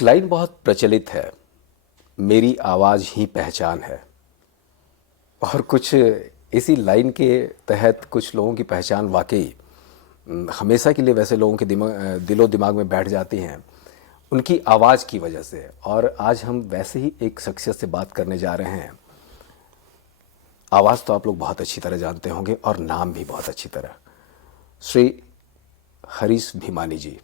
एक लाइन बहुत प्रचलित है, मेरी आवाज़ ही पहचान है। और कुछ इसी लाइन के तहत कुछ लोगों की पहचान वाकई हमेशा के लिए वैसे लोगों के दिलो दिमाग में बैठ जाती हैं उनकी आवाज़ की वजह से। और आज हम वैसे ही एक शख्सियत से बात करने जा रहे हैं। आवाज़ तो आप लोग बहुत अच्छी तरह जानते होंगे और नाम भी बहुत अच्छी तरह, श्री हरीश भीमानी जी।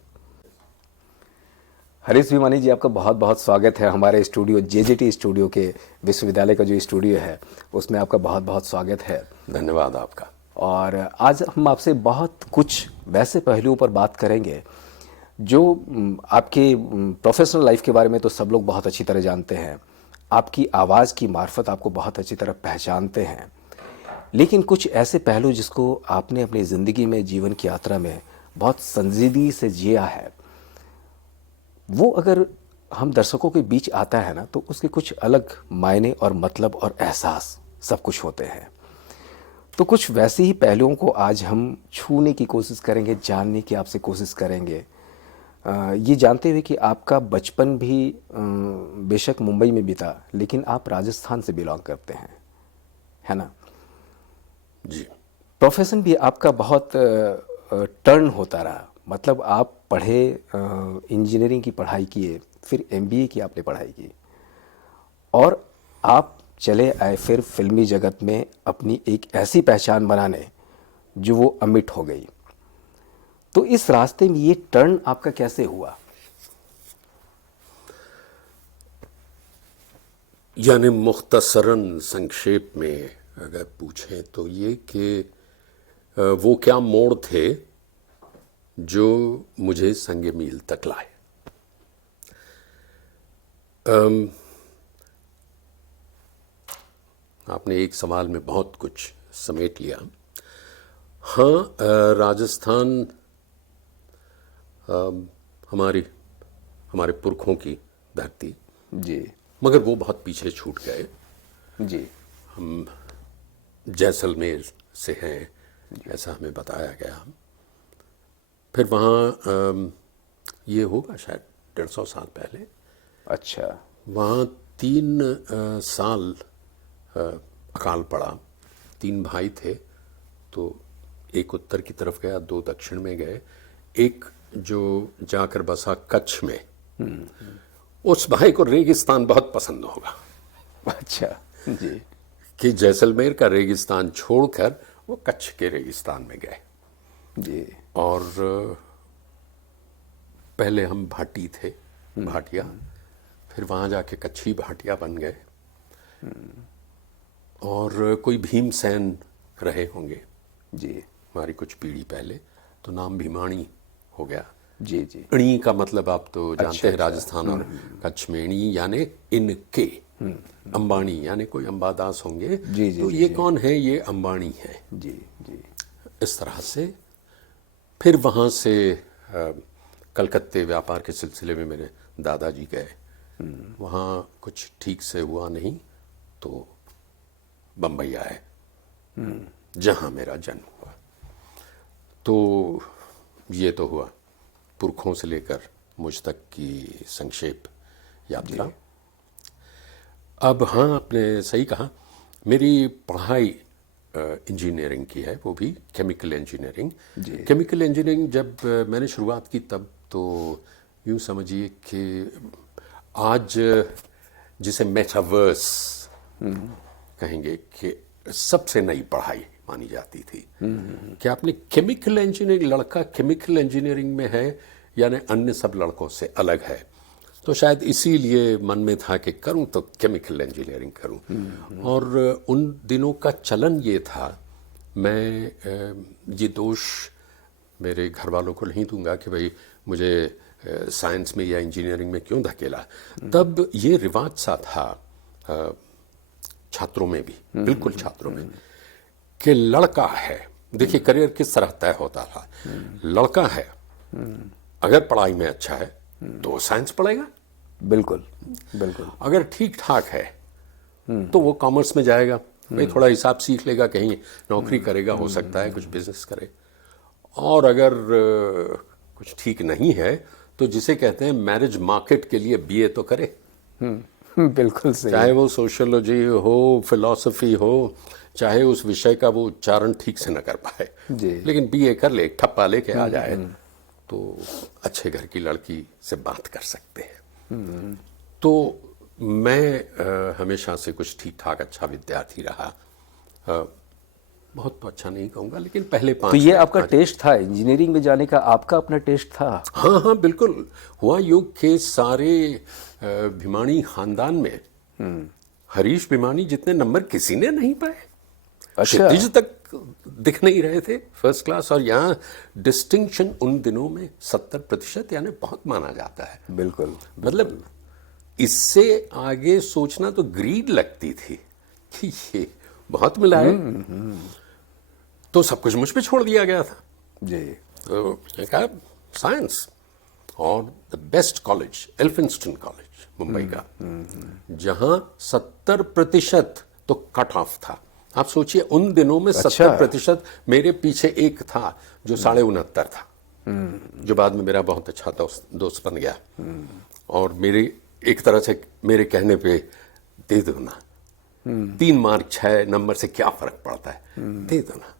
हरीश भीमानी जी, आपका बहुत बहुत स्वागत है हमारे स्टूडियो जेजेटी स्टूडियो के, विश्वविद्यालय का जो स्टूडियो है उसमें आपका बहुत बहुत स्वागत है। धन्यवाद आपका। और आज हम आपसे बहुत कुछ वैसे पहलुओं पर बात करेंगे जो आपके प्रोफेशनल लाइफ के बारे में तो सब लोग बहुत अच्छी तरह जानते हैं, आपकी आवाज़ की मार्फत आपको बहुत अच्छी तरह पहचानते हैं, लेकिन कुछ ऐसे पहलू जिसको आपने अपनी ज़िंदगी में, जीवन की यात्रा में बहुत संजीदगी से जिया है, वो अगर हम दर्शकों के बीच आता है ना तो उसके कुछ अलग मायने और मतलब और एहसास सब कुछ होते हैं। तो कुछ वैसे ही पहलुओं को आज हम छूने की कोशिश करेंगे, जानने की आपसे कोशिश करेंगे, ये जानते हुए कि आपका बचपन भी बेशक मुंबई में बीता, लेकिन आप राजस्थान से बिलोंग करते हैं, है ना जी। प्रोफेशन भी आपका बहुत टर्न होता रहा, मतलब आप पढ़े, इंजीनियरिंग की पढ़ाई किए, फिर एमबीए की आपने पढ़ाई की और आप चले आए फिर फिल्मी जगत में अपनी एक ऐसी पहचान बनाने जो वो अमिट हो गई। तो इस रास्ते में ये टर्न आपका कैसे हुआ? यानी मुख्तसरन संक्षेप में अगर पूछें तो ये कि वो क्या मोड़ थे जो मुझे संगे मील तक लाए। आपने एक सवाल में बहुत कुछ समेट लिया। हाँ, राजस्थान हमारे पुरखों की धरती जी, मगर वो बहुत पीछे छूट गए। जी, हम जैसलमेर से हैं ऐसा हमें बताया गया। फिर वहाँ ये होगा शायद 150 साल पहले। अच्छा। वहाँ 3 साल अकाल पड़ा। 3 भाई थे, तो एक उत्तर की तरफ गया, 2 दक्षिण में गए, एक जो जाकर बसा कच्छ में। उस भाई को रेगिस्तान बहुत पसंद होगा। अच्छा जी। कि जैसलमेर का रेगिस्तान छोड़कर वो कच्छ के रेगिस्तान में गए जी। और पहले हम भाटी थे, भाटिया, फिर वहाँ जाके कच्छी भाटिया बन गए और कोई भीमसेन रहे होंगे जी, हमारी कुछ पीढ़ी पहले, तो नाम भीमाणी हो गया। जी, जी। इणी का मतलब आप तो जानते अच्छा, हैं, राजस्थान और कच्छ में इणी यानी इनके। अंबानी यानी कोई अंबादास होंगे। जी, जी, तो जी, ये जी। कौन है? ये अंबानी है। जी, जी। इस तरह से फिर वहाँ से कलकत्ते व्यापार के सिलसिले में मेरे दादाजी गए। वहाँ कुछ ठीक से हुआ नहीं तो बम्बई आए, जहाँ मेरा जन्म हुआ। तो ये तो हुआ पुरखों से लेकर मुझ तक की संक्षेप यात्रा। अब हाँ, आपने सही कहा, मेरी पढ़ाई इंजीनियरिंग की है, वो भी केमिकल इंजीनियरिंग। केमिकल इंजीनियरिंग जब मैंने शुरुआत की तब तो यूँ समझिए कि आज जिसे मेटावर्स कहेंगे कि सबसे नई पढ़ाई मानी जाती थी। कि आपने केमिकल इंजीनियरिंग, लड़का केमिकल इंजीनियरिंग में है यानी अन्य सब लड़कों से अलग है। तो शायद इसीलिए मन में था कि करूं तो केमिकल इंजीनियरिंग करूं। और उन दिनों का चलन ये था, मैं ये दोष मेरे घर वालों को नहीं दूंगा कि भाई मुझे साइंस में या इंजीनियरिंग में क्यों धकेला। तब ये रिवाज सा था छात्रों में भी, बिल्कुल छात्रों में, कि लड़का है, देखिए करियर किस तरह तय होता था। लड़का है, अगर पढ़ाई में अच्छा है तो साइंस पढ़ेगा, बिल्कुल बिल्कुल। अगर ठीक ठाक है तो वो कॉमर्स में जाएगा, भाई थोड़ा हिसाब सीख लेगा, कहीं नौकरी करेगा, हो सकता है कुछ बिजनेस करे। और अगर कुछ ठीक नहीं है तो जिसे कहते हैं मैरिज मार्केट के लिए बीए तो करे, बिल्कुल सही। चाहे वो सोशियोलॉजी हो, फिलॉसफी हो, चाहे उस विषय का वो उच्चारण ठीक से न कर पाए, जी। लेकिन बीए कर ले, एक ठप्पा लेके आ जाए तो अच्छे घर की लड़की से बात कर सकते हैं। तो मैं हमेशा से कुछ ठीक ठाक अच्छा विद्यार्थी रहा। बहुत तो अच्छा नहीं कहूँगा, लेकिन पहले 5 तो ये आपका टेस्ट था इंजीनियरिंग में जाने का, आपका अपना टेस्ट था? हाँ हाँ बिल्कुल। हुआ यूं के सारे भिमानी खानदान में हरीश भिमानी जितने नंबर किसी ने नहीं पाए। अच्छा। क्षितिज तक दिख नहीं रहे थे फर्स्ट क्लास, और यहाँ डिस्टिंक्शन उन दिनों में 70% यानी बहुत माना जाता है। बिल्कुल। मतलब इससे आगे सोचना तो ग्रीड लगती थी कि ये बहुत मिला है। तो सब कुछ मुझ पे छोड़ दिया गया था। जी। तो मैंने कहा साइंस, और the best college Elphinstone college Mumbai का, जहां 70% तो कट ऑफ था। आप सोचिए उन दिनों में 70%। मेरे पीछे एक था जो 69.5 था, जो बाद में मेरा बहुत अच्छा दोस्त बन गया, और मेरी एक तरह से मेरे कहने पे दे दो ना, 3 मार्क 6 नंबर से क्या फर्क पड़ता है, दे दो ना।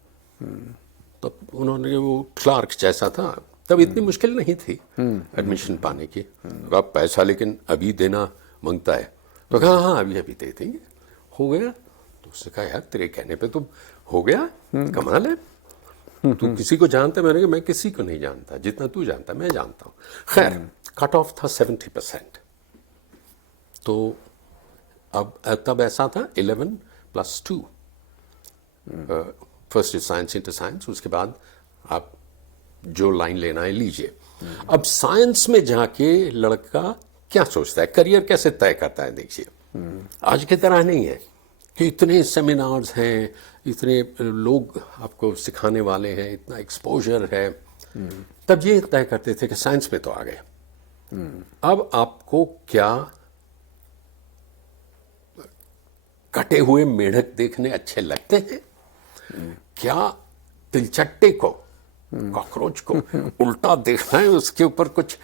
तो उन्होंने, वो क्लार्क जैसा था, तब इतनी मुश्किल नहीं थी एडमिशन पाने की। अब पैसा लेकिन अभी देना मांगता है, तो कहा हाँ अभी अभी दे देंगे। हो गया। तो उसने कहा यार तेरे कहने पे तो हो गया, कमाल है, तू किसी को जानता है? मैंने कहा मैं किसी को नहीं जानता, जितना तू जानता मैं जानता हूँ। खैर कट ऑफ था 70%। तो अब तब ऐसा था 11+2, first is science inter science, उसके बाद आप जो लाइन लेना है लीजिए। अब साइंस में जाके लड़का क्या सोचता है, करियर कैसे तय करता है? देखिए आज की तरह नहीं है कि इतने सेमिनार्स हैं, इतने लोग आपको सिखाने वाले हैं, इतना एक्सपोजर है। तब ये तय करते थे कि साइंस में तो आ गए, अब आपको क्या कटे हुए मेढक देखने अच्छे लगते हैं, क्या तिलचट्टे को, कॉकरोच को उल्टा देखना है, उसके ऊपर कुछ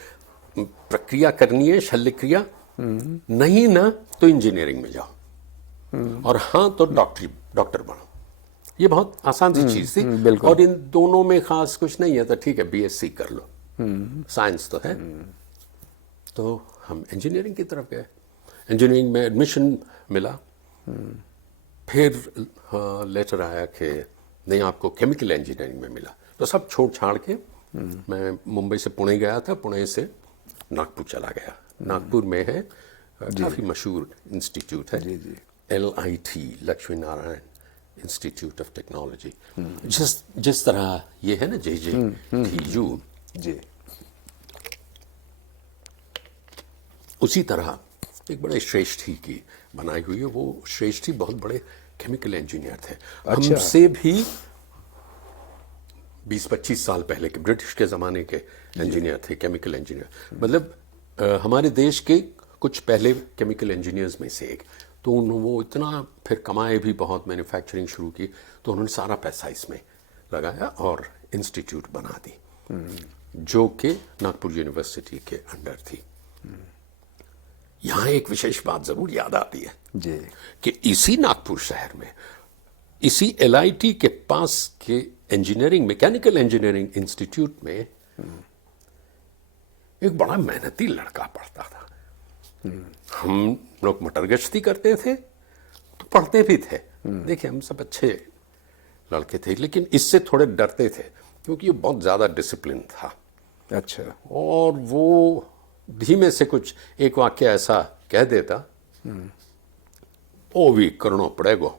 प्रक्रिया करनी है, शल्य क्रिया नहीं ना, तो इंजीनियरिंग में जाओ, और हाँ तो डॉक्टर बनो। ये बहुत आसान सी चीज थी, और इन दोनों में खास कुछ नहीं है, तो ठीक है बीएससी कर लो, साइंस तो है। तो हम इंजीनियरिंग की तरफ गए, इंजीनियरिंग में एडमिशन मिला। फिर लेटर आया कि नहीं आपको केमिकल इंजीनियरिंग में मिला। तो सब छोड़ छाड़ के मैं मुंबई से पुणे गया था, पुणे से नागपुर चला गया। नागपुर में है काफ़ी मशहूर इंस्टीट्यूट है, LIT, Lakshmi Narayan institute of technology. जिस तरह ये है ना JJTU, जी, उसी तरह एक बड़े श्रेष्ठी की बनाई हुई है। वो श्रेष्ठी बहुत बड़े केमिकल इंजीनियर थे। हमसे भी 20-25 साल पहले के, ब्रिटिश के ज़माने के इंजीनियर थे, केमिकल इंजीनियर। मतलब हमारे देश के कुछ पहले केमिकल इंजीनियर्स में से एक। तो वो इतना फिर कमाए भी बहुत, मैन्युफैक्चरिंग शुरू की, तो उन्होंने सारा पैसा इसमें लगाया और इंस्टीट्यूट बना दी, जो कि नागपुर यूनिवर्सिटी के अंडर थी। यहाँ एक विशेष बात ज़रूर याद आती है जी, कि इसी नागपुर शहर में, इसी LIT के पास के इंजीनियरिंग, मैकेनिकल इंजीनियरिंग इंस्टीट्यूट में एक बड़ा मेहनती लड़का पढ़ता था। हम लोग मटर गश्ती करते थे तो पढ़ते भी थे। देखिए हम सब अच्छे लड़के थे, लेकिन इससे थोड़े डरते थे क्योंकि ये बहुत ज़्यादा डिसिप्लिन था। अच्छा, और वो धीमे से कुछ एक वाक्य ऐसा कह देता, ओ भी करना पड़ेगा।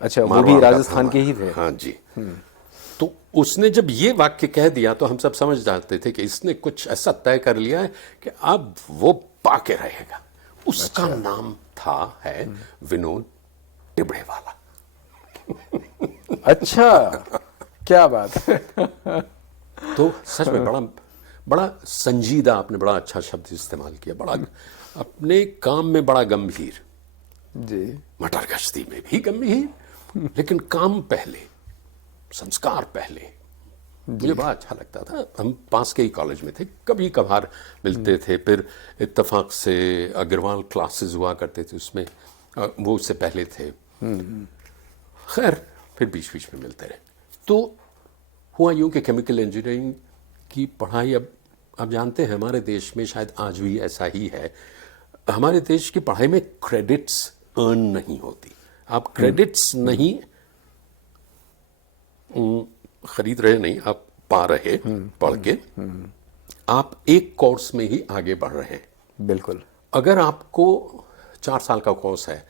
अच्छा, वो भी राजस्थान के ही थे? हाँ जी। तो उसने जब ये वाक्य कह दिया तो हम सब समझ जाते थे कि इसने कुछ ऐसा तय कर लिया है कि अब वो पाके रहेगा। उसका नाम है विनोद टिबड़ेवाला। अच्छा, क्या बात है। तो सच में बड़ा संजीदा, आपने बड़ा अच्छा शब्द इस्तेमाल किया, बड़ा अपने काम में बड़ा गंभीर जी, मटर गश्ती में भी गंभीर, लेकिन काम पहले, संस्कार पहले, मुझे बड़ा अच्छा लगता था। हम पास के ही कॉलेज में थे, कभी कभार मिलते थे। फिर इत्तेफाक से अग्रवाल क्लासेस हुआ करते थे, उसमें वो उससे पहले थे। खैर फिर बीच बीच में मिलते रहे। तो हुआ यूं कि केमिकल इंजीनियरिंग की पढ़ाई, अब आप जानते हैं हमारे देश में शायद आज भी ऐसा ही है, हमारे देश की पढ़ाई में क्रेडिट्स अर्न नहीं होती। आप क्रेडिट्स नहीं खरीद रहे, नहीं आप पा रहे पढ़ के, आप एक कोर्स में ही आगे बढ़ रहे हैं। बिल्कुल। अगर आपको 4 साल का कोर्स है,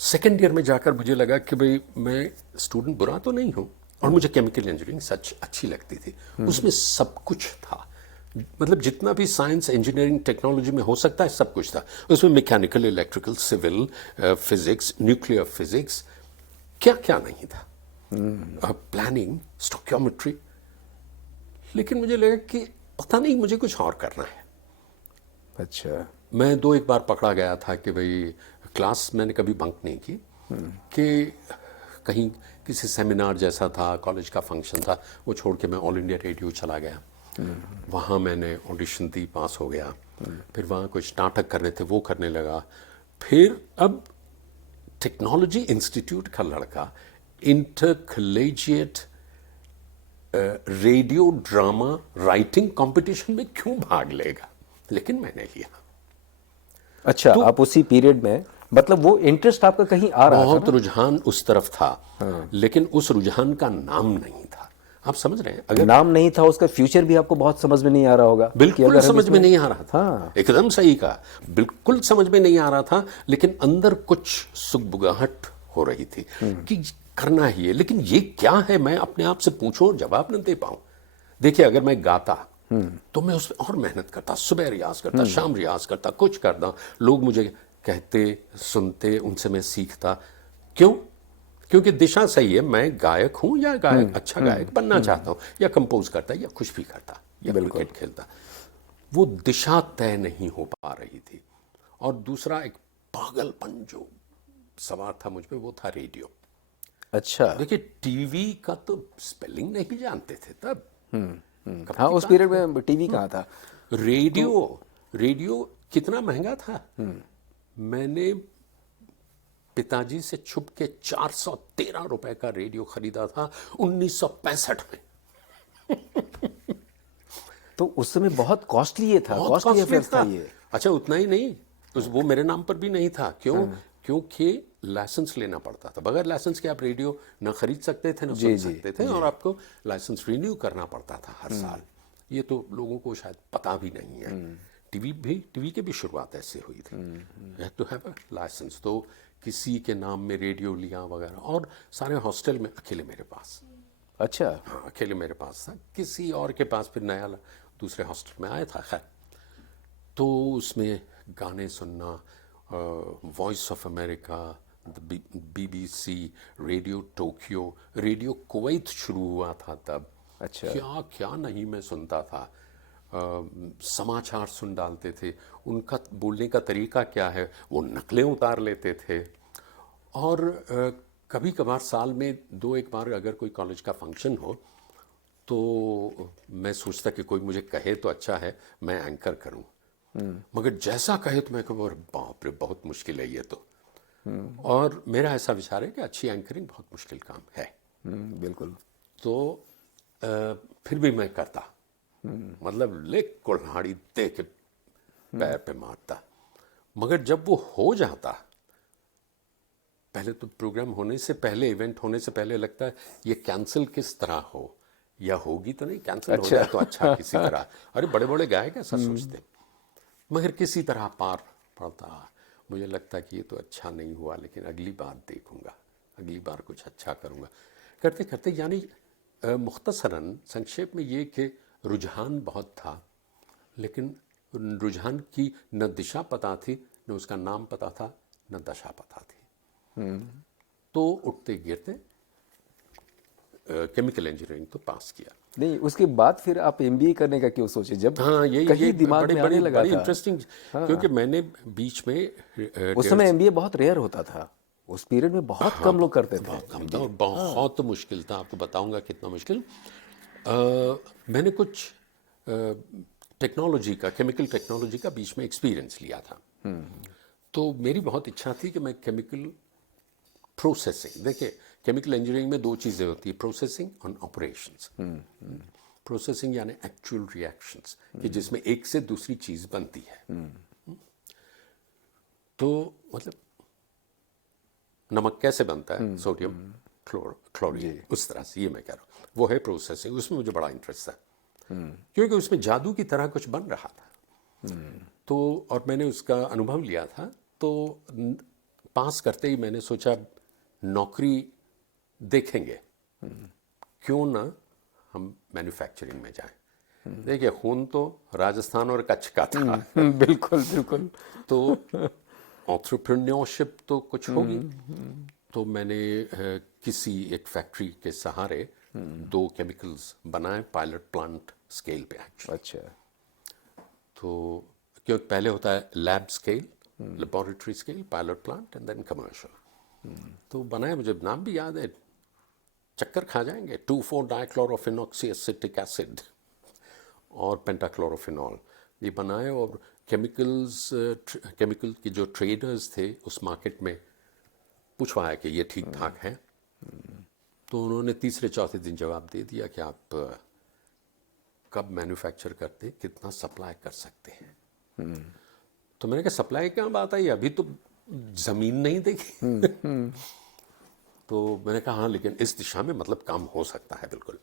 सेकेंड ईयर में जाकर मुझे लगा कि भाई मैं स्टूडेंट बुरा तो नहीं हूं, और मुझे केमिकल इंजीनियरिंग सच अच्छी लगती थी। उसमें सब कुछ था, मतलब जितना भी साइंस इंजीनियरिंग टेक्नोलॉजी में हो सकता है सब कुछ था उसमें। Mechanical, electrical, civil, physics, nuclear physics, क्या क्या नहीं था, प्लानिंग, स्टोक्योमेट्री। लेकिन मुझे लगा कि पता नहीं मुझे कुछ और करना है। अच्छा। मैं 2-1 बार पकड़ा गया था कि भाई क्लास मैंने कभी बंक नहीं की, कि कहीं किसी सेमिनार जैसा था, कॉलेज का फंक्शन था, वो छोड़ के मैं ऑल इंडिया रेडियो चला गया। वहाँ मैंने ऑडिशन दी, पास हो गया। फिर वहाँ कुछ नाटक कर रहे थे, वो करने लगा। फिर अब टेक्नोलॉजी इंस्टीट्यूट का लड़का inter collegiate radio drama writing competition में क्यों भाग लेगा, लेकिन मैंने लिया। अच्छा, आप उसी पीरियड में, मतलब वो इंटरेस्ट आपका कहीं आ रहा था बहुत ना? रुझान उस तरफ था, लेकिन उस रुझान का नाम नहीं था। आप समझ रहे हैं? अगर नाम नहीं था, उसका फ्यूचर भी आपको बहुत समझ में नहीं आ रहा होगा कि बिल्कुल अगर हम समझ में इसमें- नहीं आ रहा था। हाँ। एकदम सही कहा, बिल्कुल समझ में नहीं आ रहा था, लेकिन अंदर कुछ सुगबुगाहट हो रही थी कि करना ही है। लेकिन ये क्या है, मैं अपने आप से पूछूं और जवाब न दे पाऊं। देखिए, अगर मैं गाता तो मैं उस पर और मेहनत करता, सुबह रियाज करता, शाम रियाज करता, कुछ करता। लोग मुझे कहते, सुनते, उनसे मैं सीखता। क्यों? क्योंकि दिशा सही है, मैं गायक हूं या गायक अच्छा गायक बनना चाहता हूं, या कंपोज करता, या कुछ भी करता, या क्रिकेट खेलता। वो दिशा तय नहीं हो पा रही थी। और दूसरा एक पागलपन जो सवार था मुझ पे, वो था रेडियो। अच्छा। देखिए, टीवी का तो स्पेलिंग नहीं जानते थे तब। कब हाँ, की उस बात पीरियड है? में टीवी कहाँ था? रेडियो कितना महंगा था। मैंने पिताजी से छुप के 413 रुपए का रेडियो खरीदा था 1965 में। तो उस समय बहुत कॉस्टली ये था, बहुत कॉस्टली कॉस्टली अफेयर था ये। अच्छा, उतना ही नहीं, वो मेरे नाम पर भी नहीं था। क्यों? क्योंकि लाइसेंस लेना पड़ता था। बगैर लाइसेंस के आप रेडियो ना खरीद सकते थे, ना सुन सकते थे, और आपको लाइसेंस रिन्यू करना पड़ता था हर साल। ये तो लोगों को शायद पता भी नहीं है। टीवी की भी शुरुआत ऐसे हुई थी, you have to have a licence. तो किसी के नाम में रेडियो लिया वगैरह, और सारे हॉस्टल में अकेले मेरे पास। अच्छा। हाँ, अकेले मेरे पास था, किसी और के पास फिर नया दूसरे हॉस्टल में आया था। खैर, तो उसमें गाने सुनना, voice of America, BBC, radio Tokyo, radio Kuwait शुरू हुआ था तब। अच्छा। क्या क्या नहीं मैं सुनता था। समाचार सुन डालते थे, उनका बोलने का तरीका क्या है, वो नकलें उतार लेते थे। और कभी कभार साल में 2-1 बार अगर कोई कॉलेज का फंक्शन हो, तो मैं सोचता कि कोई मुझे कहे तो अच्छा है, मैं एंकर करूं। मगर जैसा कहे तो मैं कहूँ, बाप रे, बहुत मुश्किल है ये तो। और मेरा ऐसा विचार है कि अच्छी एंकरिंग बहुत मुश्किल काम है। बिल्कुल। तो फिर भी मैं करता, मतलब ले कुल्हाड़ी दे के पैर पे मारता। मगर जब वो हो जाता, पहले तो प्रोग्राम होने से पहले, इवेंट होने से पहले लगता है ये कैंसिल किस तरह हो, या होगी तो नहीं, कैंसिल हो जाए तो अच्छा किसी तरह। अरे बड़े बड़े गायक ऐसा सोचते, मगर किसी तरह पार पड़ता। मुझे लगता कि ये तो अच्छा नहीं हुआ, लेकिन अगली बार देखूंगा, अगली बार कुछ अच्छा करूंगा। करते करते, यानी मुख्तसरन संक्षेप में ये कि रुझान बहुत था, लेकिन रुझान की न दिशा पता थी, न उसका नाम पता था, न दशा पता थी। तो उठते गिरते केमिकल इंजीनियरिंग तो पास किया। नहीं, उसके बाद फिर आप MBA करने का क्यों सोचे, जब हाँ, कहीं दिमाग में आने लगा बड़ी था? इंटरेस्टिंग। क्योंकि मैंने बीच में उस समय MBA बहुत रेयर होता था, उस पीरियड में बहुत कम लोग करते थे। बहुत कम था और बहुत मुश्किल था। आपको बताऊंगा कितना मुश्किल। मैंने कुछ टेक्नोलॉजी का, केमिकल टेक्नोलॉजी का बीच में एक्सपीरियंस लिया था। तो मेरी बहुत इच्छा थी कि मैं केमिकल प्रोसेसिंग, देखिए केमिकल इंजीनियरिंग में दो चीज़ें होती है, प्रोसेसिंग और ऑपरेशंस। प्रोसेसिंग यानी एक्चुअल रिएक्शंस, कि जिसमें एक से दूसरी चीज़ बनती है। तो मतलब नमक कैसे बनता है, सोडियम क्लोरीन, उस तरह से, ये मैं कह रहा हूँ, वो है प्रोसेसिंग। उसमें मुझे बड़ा इंटरेस्ट था, क्योंकि उसमें जादू की तरह कुछ बन रहा था। तो और मैंने उसका अनुभव लिया था। तो पास करते ही मैंने सोचा नौकरी देखेंगे, क्यों ना हम मैन्युफैक्चरिंग में जाएं। देखिए खून तो राजस्थान और कच्छ का था। बिल्कुल बिल्कुल। तो एंटरप्रेन्योरशिप तो कुछ होगी। तो मैंने किसी एक फैक्ट्री के सहारे दो केमिकल्स बनाए, पायलट प्लांट स्केल पे एक्चुअली। अच्छा। तो क्योंकि पहले होता है lab scale, laboratory scale, pilot plant and then commercial. तो बनाए, मुझे नाम भी याद है, चक्कर खा जाएंगे, 2,4-डाइक्लोरोफिनॉक्सी एसिटिक एसिड और पेंटाक्लोरोफिनॉल, ये बनाए। और केमिकल की जो ट्रेडर्स थे उस मार्केट में पूछवाया कि ये ठीक ठाक है। तो उन्होंने तीसरे चौथे दिन जवाब दे दिया कि आप कब मैन्युफैक्चर करते, कितना सप्लाई कर सकते हैं। तो मैंने कहा सप्लाई क्या बात आई, अभी तो जमीन नहीं देखी। तो मैंने कहा हाँ, लेकिन इस दिशा में मतलब काम हो सकता है बिल्कुल।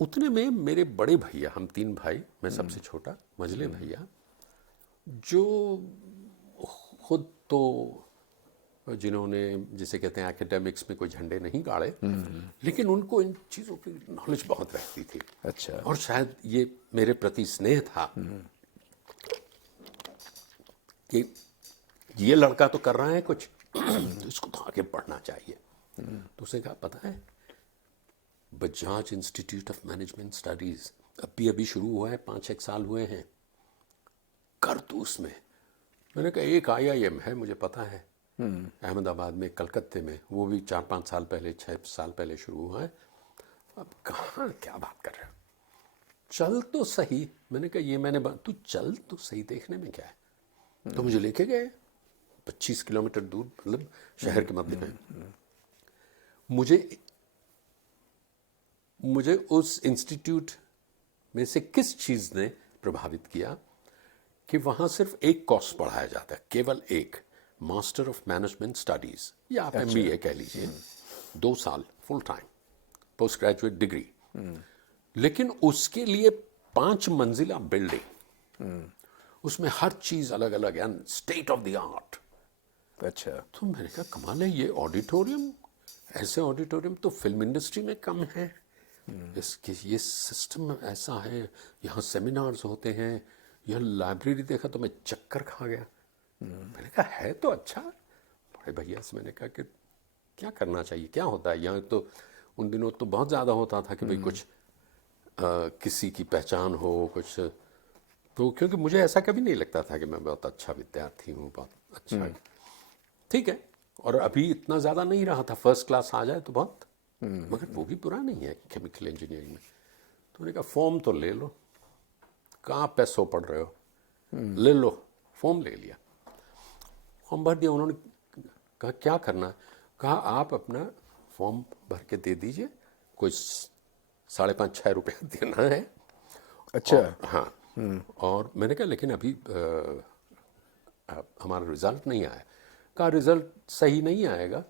उतने में मेरे बड़े भैया, हम तीन भाई, मैं सबसे छोटा, मझले भैया, जो खुद तो, जिन्होंने जिसे कहते हैं एकेडमिक्स में कोई झंडे नहीं गाड़े, लेकिन उनको इन चीज़ों की नॉलेज बहुत रहती थी। अच्छा। और शायद ये मेरे प्रति स्नेह था कि ये लड़का तो कर रहा है कुछ, तो इसको तो आगे बढ़ना चाहिए। तो उसने कहा पता है, Bajaj institute of management studies अभी अभी शुरू हुआ है, 5-6 साल हुए हैं, कर तू उसमें। मैंने कहा एक IIM है, मुझे पता है, अहमदाबाद में, कलकत्ते में, वो भी 4-5 साल पहले, 6 साल पहले शुरू हुआ है। अब कहाँ, क्या बात कर रहे हो, चल तो सही। मैंने कहा ये मैंने तू चल तो सही, देखने में क्या है। तो मुझे लेके गए 25 किलोमीटर दूर, मतलब शहर के मध्य में। मुझे उस इंस्टीट्यूट में से किस चीज़ ने प्रभावित किया कि वहाँ सिर्फ एक कोर्स पढ़ाया जाता है, केवल एक, मास्टर ऑफ मैनेजमेंट स्टडीज़, या आप MBA कह लीजिए, 2 साल full time post graduate degree. लेकिन उसके लिए 5 मंजिला बिल्डिंग, उसमें हर चीज़ अलग अलग है, स्टेट ऑफ द आर्ट। अच्छा। तो मैंने कहा कमाल है, ये ऑडिटोरियम, ऐसे ऑडिटोरियम तो फिल्म इंडस्ट्री में कम है। इसके ये सिस्टम ऐसा है, यहाँ सेमिनार्स होते हैं, यह लाइब्रेरी देखा तो मैं चक्कर खा गया। मैंने कहा है तो अच्छा। बड़े भैया से मैंने कहा कि क्या करना चाहिए, क्या होता है यहाँ। तो उन दिनों तो बहुत ज़्यादा होता था कि भाई कुछ किसी की पहचान हो कुछ। तो क्योंकि मुझे ऐसा कभी नहीं लगता था कि मैं बहुत अच्छा विद्यार्थी हूँ, बहुत अच्छा, ठीक है। और अभी इतना ज़्यादा नहीं रहा था, फर्स्ट क्लास आ जाए तो बहुत, मगर वो भी बुरा नहीं है केमिकल इंजीनियरिंग में। तो मैंने कहा फॉर्म तो ले लो, कहाँ पैसों पढ़ रहे हो, ले लो। फॉर्म ले लिया, फॉर्म भर दिया। उन्होंने कहा क्या करना है, कहा आप अपना फॉर्म भर के दे दीजिए, कोई 5.5-6 रुपये देना है। अच्छा। और, हाँ, और मैंने कहा लेकिन अभी हमारा रिजल्ट नहीं आया। कहा रिजल्ट सही नहीं आएगा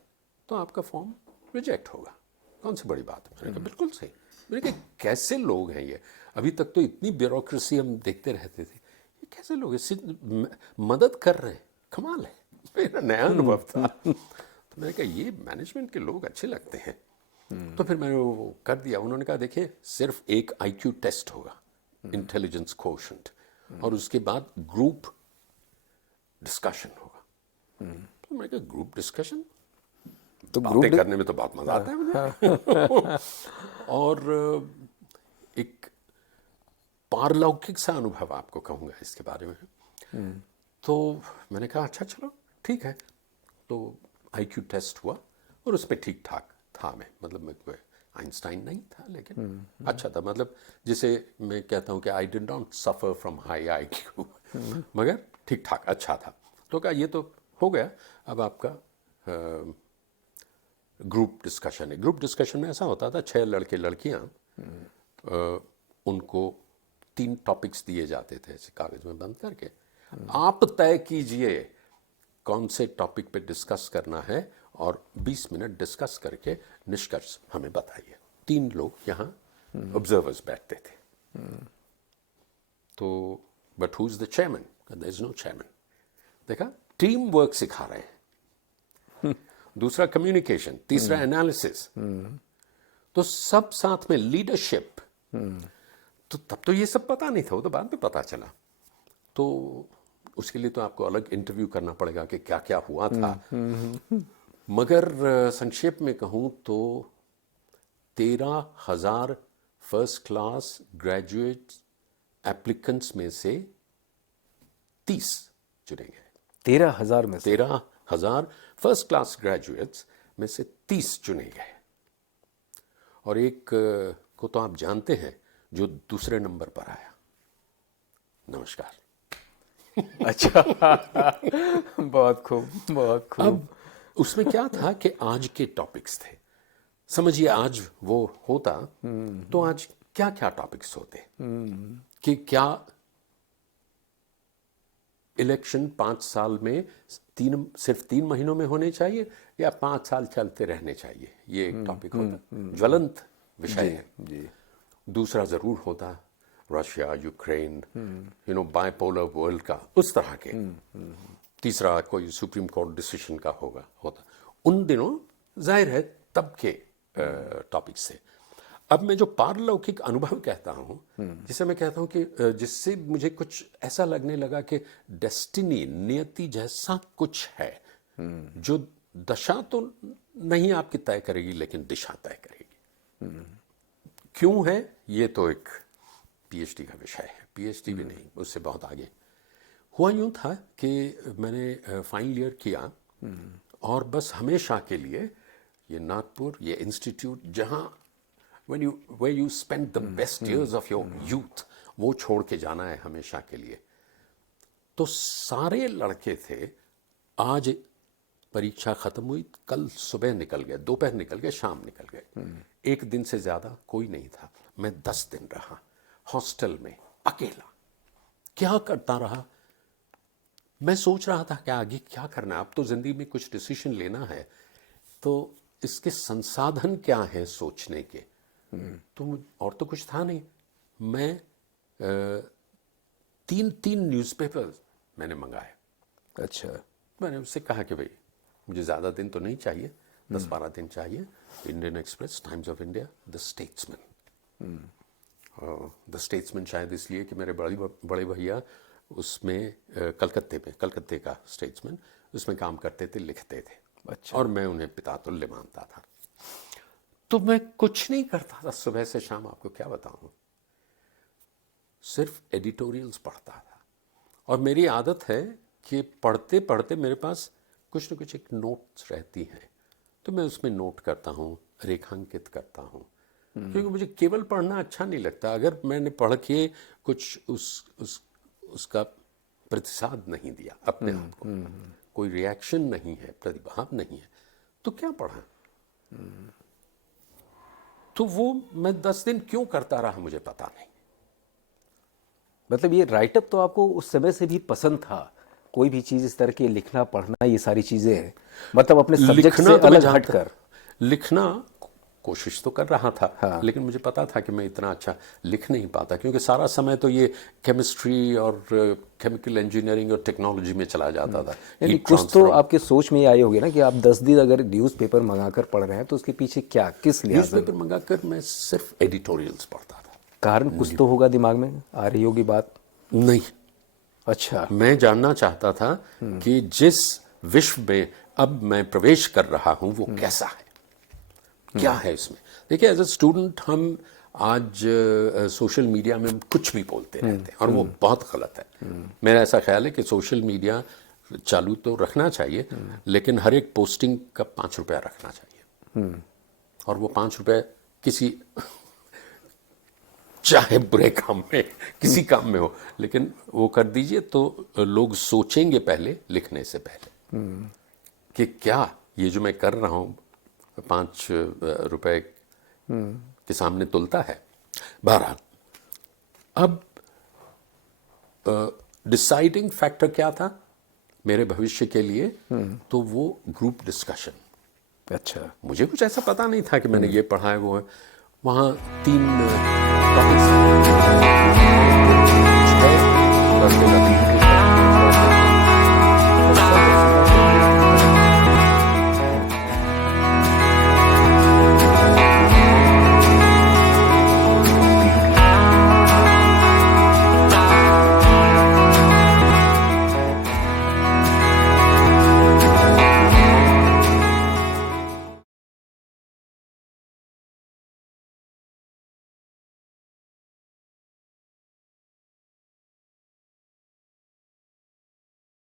तो आपका फॉर्म रिजेक्ट होगा, कौन सी बड़ी बात है। मैंने कहा बिल्कुल सही। मैंने कहा कैसे लोग हैं ये, अभी तक तो इतनी ब्यूरोक्रेसी हम देखते रहते थे, ये कैसे लोग हैं, मदद कर रहे हैं, कमाल है। मेरा नया अनुभव था। तो मैंने कहा ये मैनेजमेंट के लोग अच्छे लगते हैं। तो फिर मैंने वो कर दिया। उन्होंने कहा देखिए सिर्फ एक IQ टेस्ट होगा, इंटेलिजेंस कोशेंट, और उसके बाद ग्रुप डिस्कशन होगा। तो मैंने कहा ग्रुप डिस्कशन, तो बातें करने में तो बहुत मजा आता है मुझे। और एक पारलौकिक सा अनुभव आपको कहूँगा इसके बारे में। तो मैंने कहा अच्छा चलो ठीक है। तो IQ टेस्ट हुआ और उस पर ठीक ठाक था मैं, मतलब मैं आइंस्टाइन नहीं था, लेकिन अच्छा था। मतलब जिसे मैं कहता हूँ कि I did not suffer from high IQ, मगर ठीक ठाक अच्छा था। तो कहा ये तो हो गया, अब आपका ग्रुप डिस्कशन है। ग्रुप डिस्कशन में ऐसा होता था 6 लड़के लड़कियां, उनको 3 टॉपिक्स दिए जाते थे ऐसे कागज में बंद करके, आप तय कीजिए कौन से टॉपिक पे डिस्कस करना है और 20 मिनट डिस्कस करके निष्कर्ष हमें बताइए। 3 लोग यहाँ ऑब्जर्वर्स बैठते थे। तो but who is the chairman? There is no chairman. देखा, टीम वर्क सिखा रहे हैं। दूसरा कम्युनिकेशन, तीसरा एनालिसिस, तो सब साथ में लीडरशिप। तो तब तो ये सब पता नहीं था, वो तो बाद में पता चला। तो उसके लिए तो आपको अलग इंटरव्यू करना पड़ेगा कि क्या क्या हुआ था। मगर संक्षेप में कहूँ तो 13,000 फर्स्ट क्लास ग्रेजुएट एप्लीकेंट्स में से 30 चुने गए। 13,000 में से 13,000 फर्स्ट क्लास ग्रेजुएट्स में से 30 चुने गए। और एक को तो आप जानते हैं जो दूसरे नंबर पर आया। नमस्कार। अच्छा। बहुत खूब, बहुत खूब। अब उसमें क्या था कि आज के टॉपिक्स थे। समझिए आज वो होता तो आज क्या क्या टॉपिक्स होते कि क्या इलेक्शन 5 साल में सिर्फ 3 महीनों में होने चाहिए या 5 साल चलते रहने चाहिए, ये एक टॉपिक होता, ज्वलंत विषय है जी। दूसरा जरूर होता रशिया यूक्रेन, बाइपोलर वर्ल्ड का, उस तरह के। तीसरा कोई सुप्रीम कोर्ट डिसीजन का होता। उन दिनों जाहिर है तब के टॉपिक से। अब मैं जो पारलौकिक अनुभव कहता हूँ, जिसे मैं कहता हूँ कि जिससे मुझे कुछ ऐसा लगने लगा कि डेस्टिनी, नियति जैसा कुछ है, जो दशा तो नहीं आपकी तय करेगी लेकिन दिशा तय करेगी। क्यों है ये तो एक PhD का विषय है, PhD भी नहीं, उससे बहुत आगे। हुआ यूं था कि मैंने फाइनल ईयर किया और बस हमेशा के लिए ये नागपुर, ये इंस्टीट्यूट जहां where you spend the best years of your youth, वो छोड़ के जाना है हमेशा के लिए। तो सारे लड़के थे, आज परीक्षा खत्म हुई, कल सुबह निकल गए, दोपहर निकल गए, शाम निकल गए। एक दिन से ज्यादा कोई नहीं था। मैं 10 दिन रहा हॉस्टल में अकेला। क्या करता रहा? मैं सोच रहा था कि आगे क्या करना है। अब तो जिंदगी में कुछ डिसीजन लेना है, तो इसके संसाधन क्या हैं सोचने के। तो और तो कुछ था नहीं। मैं 3 न्यूज़पेपर मैंने मंगाए। अच्छा। मैंने उससे कहा कि भाई मुझे ज़्यादा दिन तो नहीं चाहिए, 10-12 दिन चाहिए। Indian express, times of India, the statesman. The statesman शायद इसलिए कि मेरे बड़े भैया उसमें कलकत्ते का स्टेट्समैन उसमें काम करते थे, लिखते थे। अच्छा। और मैं उन्हें पिता तुल्य मानता था। तो मैं कुछ नहीं करता था सुबह से शाम, आपको क्या बताऊं, सिर्फ एडिटोरियल्स पढ़ता था। और मेरी आदत है कि पढ़ते पढ़ते मेरे पास कुछ न कुछ एक नोट्स रहती हैं, तो मैं उसमें नोट करता हूँ, रेखांकित करता हूँ। क्योंकि मुझे केवल पढ़ना अच्छा नहीं लगता। अगर मैंने पढ़ के कुछ उसका प्रतिसाद नहीं दिया अपने आप को, कोई रिएक्शन नहीं है, प्रतिभाव नहीं है, तो क्या पढ़ा? तो वो मैं 10 दिन क्यों करता रहा मुझे पता नहीं। मतलब ये राइटअप तो आपको उस समय से भी पसंद था? कोई भी चीज इस तरह की लिखना, पढ़ना, ये सारी चीजें, मतलब अपने सब्जेक्ट से तो अलग हटकर? लिखना कोशिश तो कर रहा था। हाँ। लेकिन मुझे पता था कि मैं इतना अच्छा लिख नहीं पाता, क्योंकि सारा समय तो ये केमिस्ट्री और केमिकल इंजीनियरिंग और टेक्नोलॉजी में चला जाता था। यानी कुछ तो आपके सोच में ये आई होगी ना कि आप 10 दिन अगर न्यूज़पेपर मंगाकर पढ़ रहे हैं तो उसके पीछे क्या, किस लिहाज से? न्यूज़पेपर मंगाकर मैं सिर्फ एडिटोरियल्स पढ़ता था। कारण कुछ तो होगा, दिमाग में आ रही होगी बात। नहीं, अच्छा। मैं जानना चाहता था कि जिस विश्व में अब मैं प्रवेश कर रहा हूं वो कैसा है, क्या है इसमें। देखिए, एज ए स्टूडेंट हम आज सोशल मीडिया में कुछ भी बोलते रहते हैं और वो बहुत गलत है। मेरा ऐसा ख्याल है कि सोशल मीडिया चालू तो रखना चाहिए, लेकिन हर एक पोस्टिंग का 5 रुपया रखना चाहिए। और वो 5 रुपये किसी चाहे बुरे काम में, किसी काम में हो, लेकिन वो कर दीजिए तो लोग सोचेंगे पहले लिखने से पहले कि क्या ये जो मैं कर रहा हूँ 5 रुपए के सामने तुलता है। बहरहाल, अब डिसाइडिंग फैक्टर क्या था मेरे भविष्य के लिए, तो वो ग्रुप डिस्कशन। अच्छा, मुझे कुछ ऐसा पता नहीं था कि मैंने ये पढ़ा है वो है। वहाँ 3 टॉपिक्स 6 लड़के का